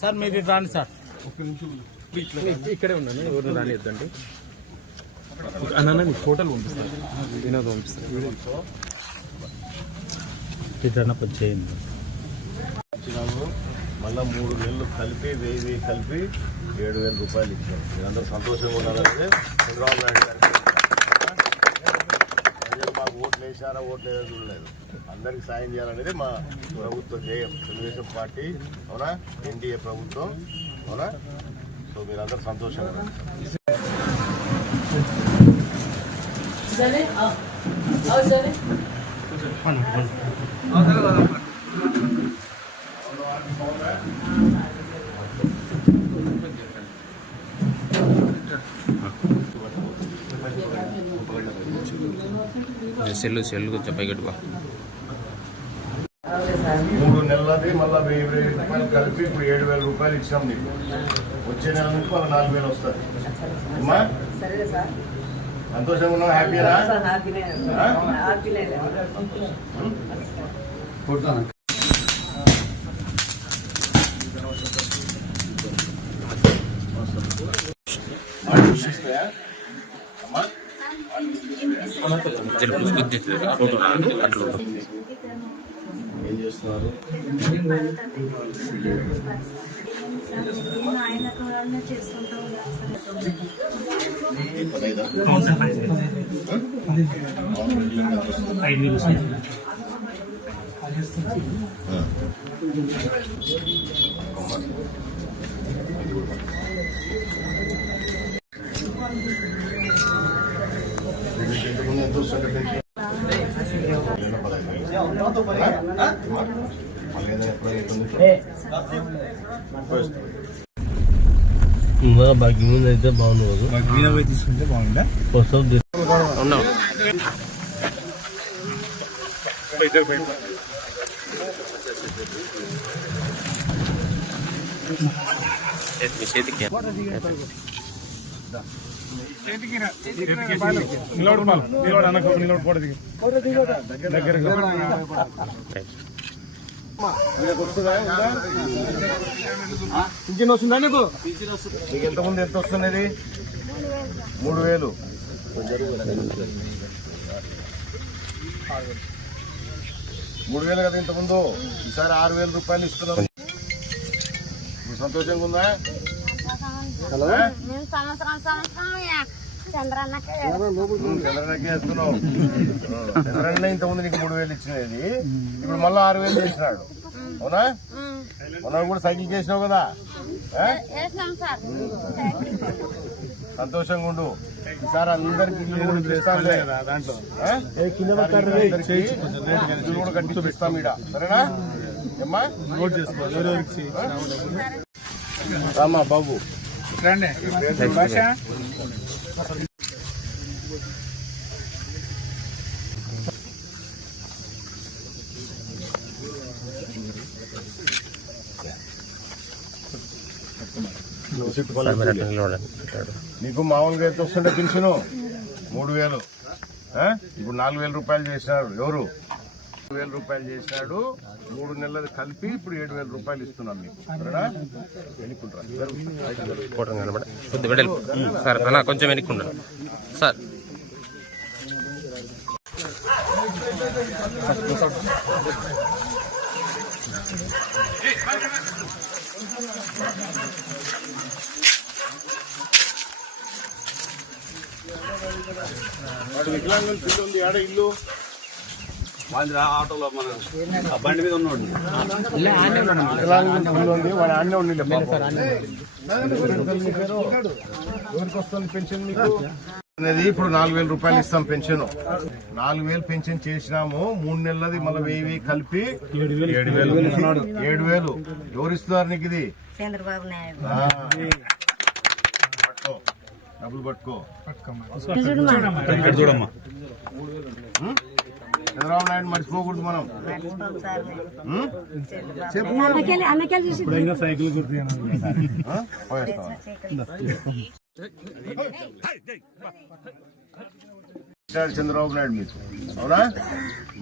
Sir మీరు రాండి sir, ఇక్కడే ఉన్నాను, ఎవరు రానిద్దండి అన్న. నీకు హోటల్ పంపిస్తాను, వినోద్ పంపిస్తాను. చేయండి. మళ్ళీ 3 నెలలు కలిపి 1000 కలిపి 7000 రూపాయలు ఇచ్చారు. మీరందరూ సంతోషంగా ఉండాలంటే చంద్రబాబు నాయుడు గారికి ప్రజలు మాకు ఓట్లు వేసారా ఓట్లు వేయడం చూడలేదు, అందరికి సాయం చేయాలనేది మా ప్రభుత్వ ధ్యేయం. తెలుగుదేశం పార్టీ అవునా, ఎన్డీఏ ప్రభుత్వం అవునా. సో మీరందరూ సంతోషంగా ఉండాలి. సెల్లు కొంచెం పైగట్టుకో. 3 నెలలది మళ్ళీ 1000 రూపాయలు కలిపి ఇప్పుడు 7000 రూపాయలు ఇచ్చాం నీకు. వచ్చే నెల నుంచి మళ్ళీ 4000 వస్తుంది. అమ్మా సంతోషంగా ఉన్నావు, హ్యాపీనా? ఏం చేస్తున్నారు? ఎంత వస్తుంది? బాకీ ముందు అయితే బాగుంది, తీసుకుంటే బాగుందా? పింఛన్ వస్తుందా నీకు? నీకు ఎంతమంది ఎంత వస్తున్నది? 3000. 3000 కదా ఇంతకుముందు, ఈసారి 6000 రూపాయలు ఇస్తున్నావు. సంతోషంగా ఉందా? చంద్రన్నకే వేస్తున్నావు. చంద్రన్న ఇంతకుముందు నీకు 3000 ఇచ్చినది, ఇప్పుడు మళ్ళీ 6000 చేసినాడు అవునా? మనం కూడా సైకిల్ చేసినావు కదా, సంతోషంగా ఉండు. ఈసారి అందరికి దాంట్లో కూడా కట్టిస్తాం ఈడ, సరేనా? ఏమ్మా నోట్ చేసుకో. రామా బాబు నీకు మామూలుగా అయితే వస్తుంటే పెన్షన్ 3000, ఇప్పుడు 4000 రూపాయలు చేసినాడు. ఎవరు 4000 రూపాయలు చేసినాడు? 3 నెలలు కలిపి ఇప్పుడు 7000 రూపాయలు ఇస్తున్నాం మీకు, సరేనా? సార్ అన్న కొంచెం వెనుక్కుంటా సార్. వాడు వికలాంగుల పిల్లి ఉంది, ఆడ ఇల్లు ఆటోలో మన బండి మీద ఉన్నాడు. వికలాంగుల పిల్లి ఉంది, వాడు ఆడనే ఉండి. ఎవరికి వస్తుంది పెన్షన్ మీకు అనేది? ఇప్పుడు 4000 రూపాయలు ఇస్తాం పెన్షన్. 4000 పెన్షన్ చేసినాము. 3 నెలలది మళ్ళీ 1000 కలిపి 7000. ఎవరు ఇస్తున్నారు నీకు ఇది? చంద్రబాబు నాయుడు. డబ్బులు పట్టుకో. చూడమ్మా, చంద్రబాబు నాయుడు మర్చిపోకూడదు మనం. సైకిల్ చంద్రబాబు నాయుడు మీకు అవునా?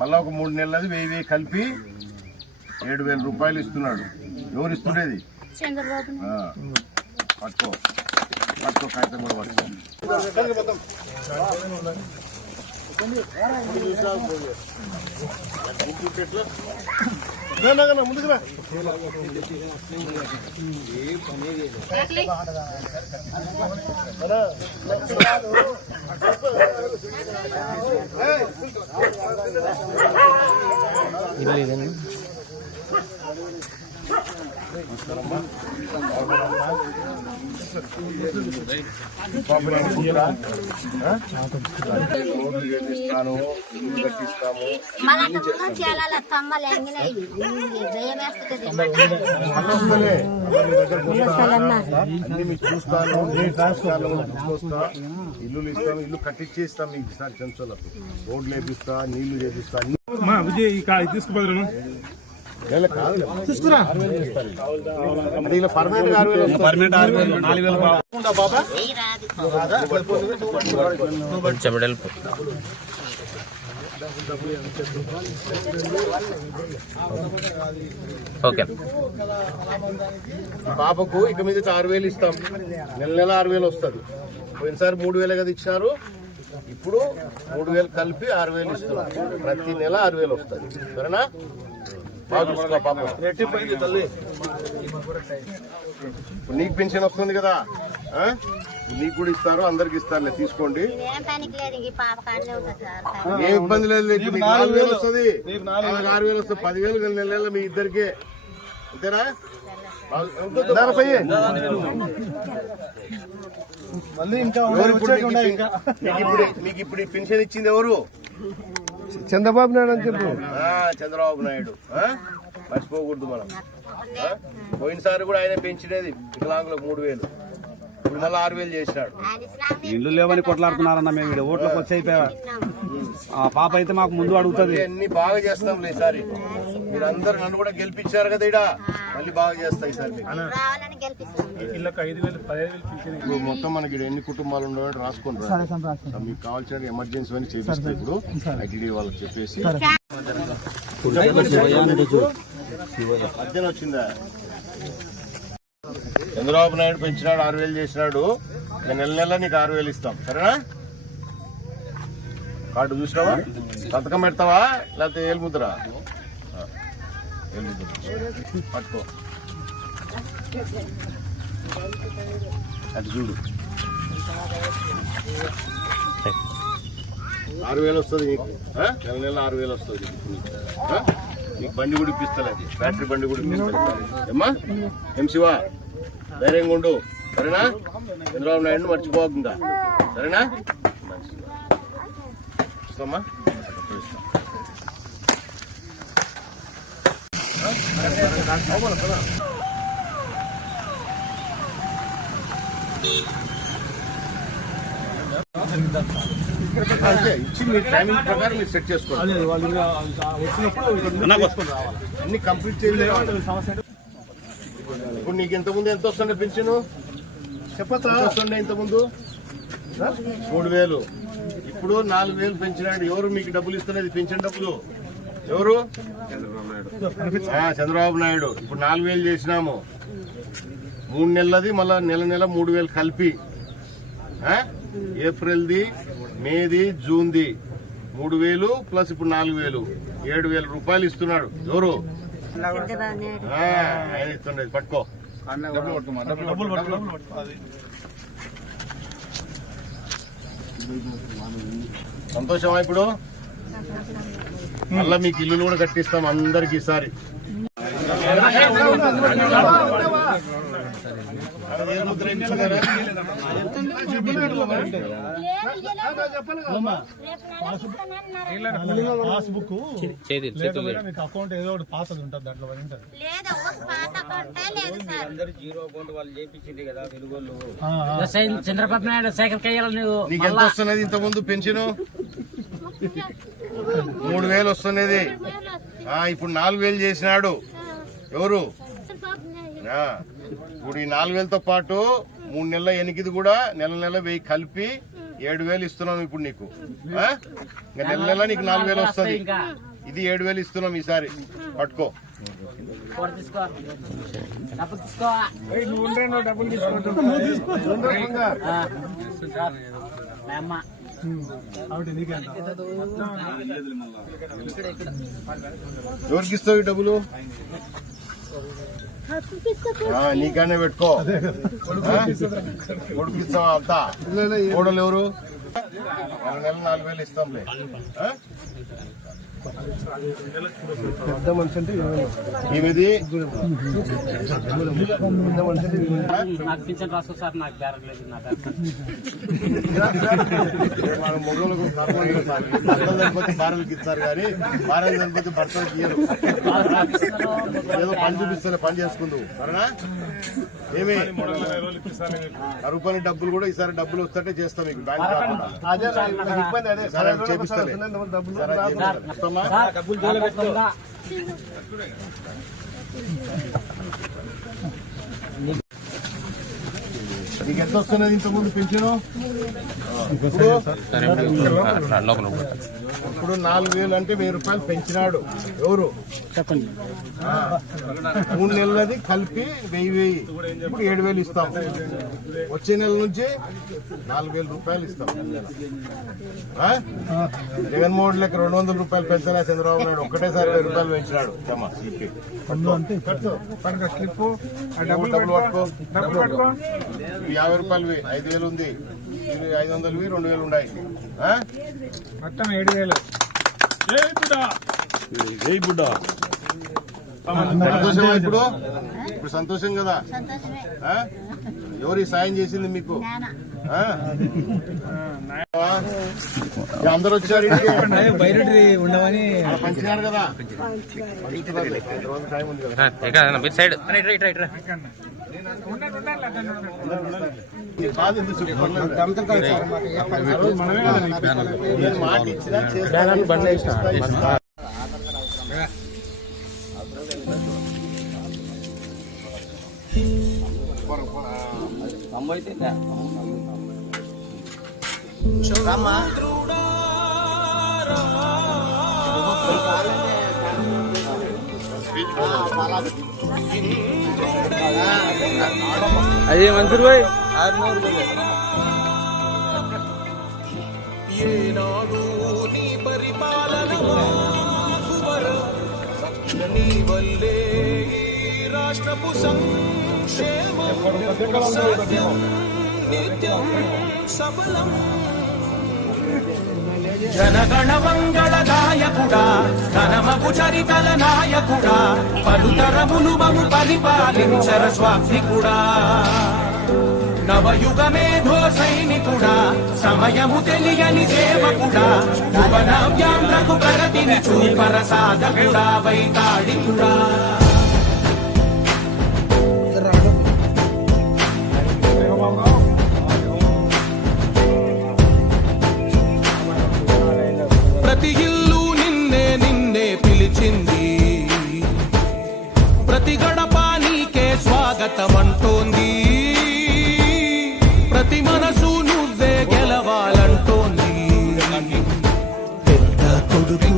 మళ్ళా ఒక 3 నెలలది 1000 కలిపి 7,000 రూపాయలు ఇస్తున్నాడు. ఎవరు ఇస్తుండేది? చంద్రబాబు పట్టుకో పట్టుకో కాగితం కూడా పట్టుకో. ముందుకురా. అన్ని మీకు చూస్తాను, ఇల్లు ఇస్తాం, ఇల్లు కట్టించి ఇస్తాం మీకు ఈసారి చెంచోళ్ళకు. రోడ్లు వేపిస్తా, నీళ్లు చేపిస్తా. తీసుకురా పర్మనెంట్ 6,000. ఓకే. పాపకు ఇక మీద 6,000 ఇస్తాం. నెల 6,000 వస్తుంది. పోయినసారి 3,000 కదా ఇచ్చినారు. ఇప్పుడు 3,000 కలిపి 6,000 ఇస్తున్నాం. ప్రతి నెల 6,000 వస్తుంది. సరేనా? బాగా చూసుకో పాప. నీకు పెన్షన్ వస్తుంది కదా, నీకు కూడా ఇస్తారు, అందరికి ఇస్తారులే, తీసుకోండి. ఏ ఇబ్బంది లేదు. 4,000 వస్తుంది, 6,000 వస్తుంది, 10,000 నెల మీ ఇద్దరికే. అంతేనా? మీకు ఇప్పుడు పెన్షన్ ఇచ్చింది ఎవరు? చంద్రబాబు నాయుడు అని చెప్పు. చంద్రబాబు నాయుడు మర్చిపోకూడదు మనం. పోయినసారి కూడా ఆయన పెంచినది వికలాంగులకు 3,000. ఇప్పుడు మళ్ళీ 6,000 చేసినాడు. ఇల్లు లేవని కొట్లాడుతున్నారన్న మేము ఇక్కడ ఓట్లకు వచ్చి అయిపోయా. పాప అయితే మాకు ముందు అడుగుతుంది. అన్ని బాగా చేస్తాం ఈసారి. మీరందరూ నన్ను కూడా గెలిపించారు కదా, ఇడా మళ్ళీ బాగా చేస్తా ఈసారి. ఇప్పుడు మొత్తం మనకి ఎన్ని కుటుంబాలు ఉండవు రాసుకోండి. మీకు కావాల్సిన ఎమర్జెన్సీ అని చేపిస్తాయి. ఇప్పుడు ఐటీడీ వాళ్ళకి చెప్పేసి మధ్యన వచ్చిందా? చంద్రబాబు నాయుడు పెంచినాడు, 6,000 చేసినాడు. నెల నెల నీకు 6,000 ఇస్తాం. సరేనా? కార్డు చూసినావా? సంతకం పెడతావా లేకపోతే ఏలుముద్ర? పట్టుకో, అది చూడు. 6,000 వస్తుంది నీకు. నెల నెల 6,000 వస్తుంది నీకు. బండి కూడా ఇప్పిస్తాను, అది బ్యాటరీ బండి కూడా ఇప్పిస్తాను. ఏమ్మా శివా, ధైర్యంగా ఉండు. సరేనా? చంద్రబాబు నాయుడు మర్చిపోకుండా. సరేనా? చూస్తామా? అంటే ఇచ్చి మీ టైమింగ్ ప్రకారం మీరు సెట్ చేసుకోవాలి. అన్ని కంప్లీట్ చేయలేదు. ఇప్పుడు నీకు ఇంతకుముందు ఎంత వస్తుండే పెన్షన్ చెప్పరా? వస్తుండే ఇంతకుముందు 3,000. ఇప్పుడు 4,000 పెంచినాడు. ఎవరు మీకు డబ్బులు ఇస్తున్నది? పెన్షన్ డబ్బులు ఎవరు? చంద్రబాబు నాయుడు. ఇప్పుడు 4,000 చేసినాము. 3 నెలలది, మళ్ళా నెల నెల 3,000 కలిపి. ఏప్రిల్ది, మేది, జూన్ది 3,000 ప్లస్ ఇప్పుడు 4,000, 7,000 రూపాయలు ఇస్తున్నాడు. ఎవరు? ఆయన ఇస్తుండేది. పట్టుకో. సంతోషమా? ఇప్పుడు మళ్ళా మీకు ఇల్లు కూడా కట్టిస్తాం అందరికి ఈసారి. పాస్బుక్ అకౌంట్ ఏదో ఒకటి పాతది ఉంటుంది, దాంట్లో ఉంటుంది. చంద్రబాబు నాయుడు సైకిల్ కయ్యాలి. నీకు ఎంత వస్తున్నది ఇంతకుముందు పెన్షన్? 3,000 వస్తున్నది. ఇప్పుడు 4,000 చేసినాడు. ఎవరు? ఇప్పుడు ఈ 4,000తో పాటు 3 నెలల ఎనికిది కూడా నెల నెల 1,000 కలిపి 7,000 ఇస్తున్నాం ఇప్పుడు నీకు. ఇంకా నెల నెల నీకు 4,000 వస్తుంది. ఇది 7,000 ఇస్తున్నాం ఈసారి. పట్టుకో. కూడా తీసుకో డబ్బులు తీసుకో ఆ. మా అమ్మ కాబట్టి నీకేంట ఎవరికి ఇస్తావు ఈ డబ్బులు? నీకనే పెట్టుకో. కొడుకు ఇస్తావా? అంతా కోడలు ఎవరు? నెల 4,000 ఇస్తాంలే. ఏమిది నాకు పింఛన్ రాసుకో సార్, నాకు బేరం లేదు. నా మన మొగలకు భర్తలు చనిపోతే భార్యలకు ఇస్తారు కానీ భార్యలు చనిపోతే భర్తలకు ఇయ్యరు. ఏదో పని చూపిస్తానే పని చేసుకుందు సరేనా? ఏమి రూపాయల డబ్బులు కూడా ఈసారి డబ్బులు వస్తుంటే చేస్తాం మీకు బ్యాంక్ చేపిస్తానే. నీకు ఎంత వస్తున్నది ఇంతకుముందు పెన్షన్? ఇప్పుడు 4,000 అంటే 1,000 రూపాయలు పెంచినాడు. ఎవరు? చెప్పండి. 3 నెలలది కలిపి 1,000 ఇప్పుడు 7,000 ఇస్తాం. వచ్చే నెల నుంచి 4,000 రూపాయలు ఇస్తాం. జగన్మోహన్ లెక్క 200 రూపాయలు పెంచినా చంద్రబాబు నాయుడు ఒక్కటేసారి 1,000 రూపాయలు పెంచినాడు. డబ్బులు పట్టుకో. 50 రూపాయలు 5,000 ఉంది, 500 2,000 ఉన్నాయి. మొత్తం 7,000. సంతోషమా? ఇప్పుడు ఇప్పుడు సంతోషం కదా? ఎవరి సాయం చేసింది మీకు? అందరు వచ్చారు బయట ఉండమని పంచినారు కదా? టైం ఉంది కదా? సైడ్ మాట ఇచ్చినా అదే మంసూర్ భాయ్ 600 ఏనాడు నీ పరిపాలన నీ వల్లే ఈ రాష్ట్రపు సంక్షేమం నిత్యం సఫలం. జనగణ మంగళ గాయకుడా, ఘనమగు చరితల నాయకుడా, పలుతరములు మము పరిపాలించర స్వామికుడా. నవయుగ మేధో సైనికుడా, సమయము తెలియని సేవకుడా, యువ నవ్యాంధ్రకు ప్రగతిని చూపర సాధకుడా, వైతాళికుడా. ప్రతి ఇల్లు నిన్నే నిన్నే పిలిచింది, ప్రతి గడప నీకే స్వాగతమంటోంది, ప్రతి మనసు నువ్వే గెలవాలంటోంది. పెద్ద కొడుకు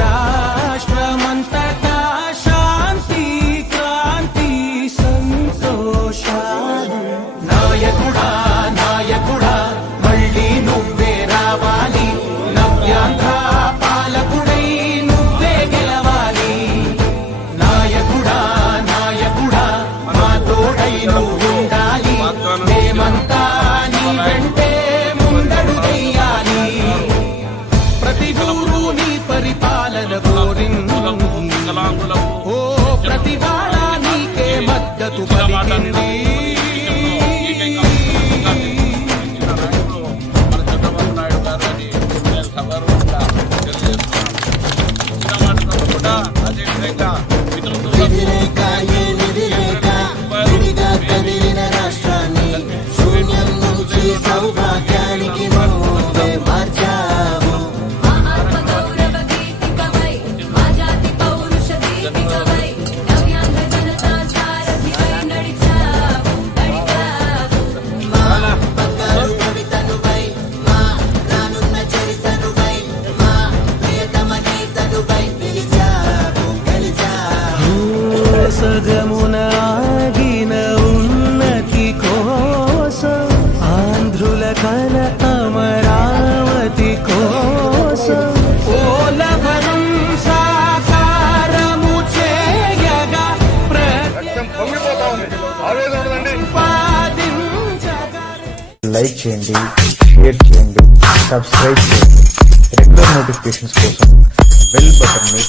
రాష్ట్రమంతటా శాంతి క్రాంతి సంతోషాలు. నాయకుడా నాయకుడా మళ్ళీ నువ్వే రావాలి, నవ్యాంధ్ర పాలకుడై నువ్వే గెలవాలి. నాయకుడా నాయకుడా మా తోడై నువ్వుండాలి, మేమంతా నీ వెంటే ముందడుగెయ్యాలి. ప్రతి ఊరు నీ పరిపాలన లైక్ చేయండి, షేర్ చేయండి, సబ్స్క్రైబ్ చేయండి. రెగ్యులర్ నోటిఫికేషన్స్ కోసం బెల్ బటన్ని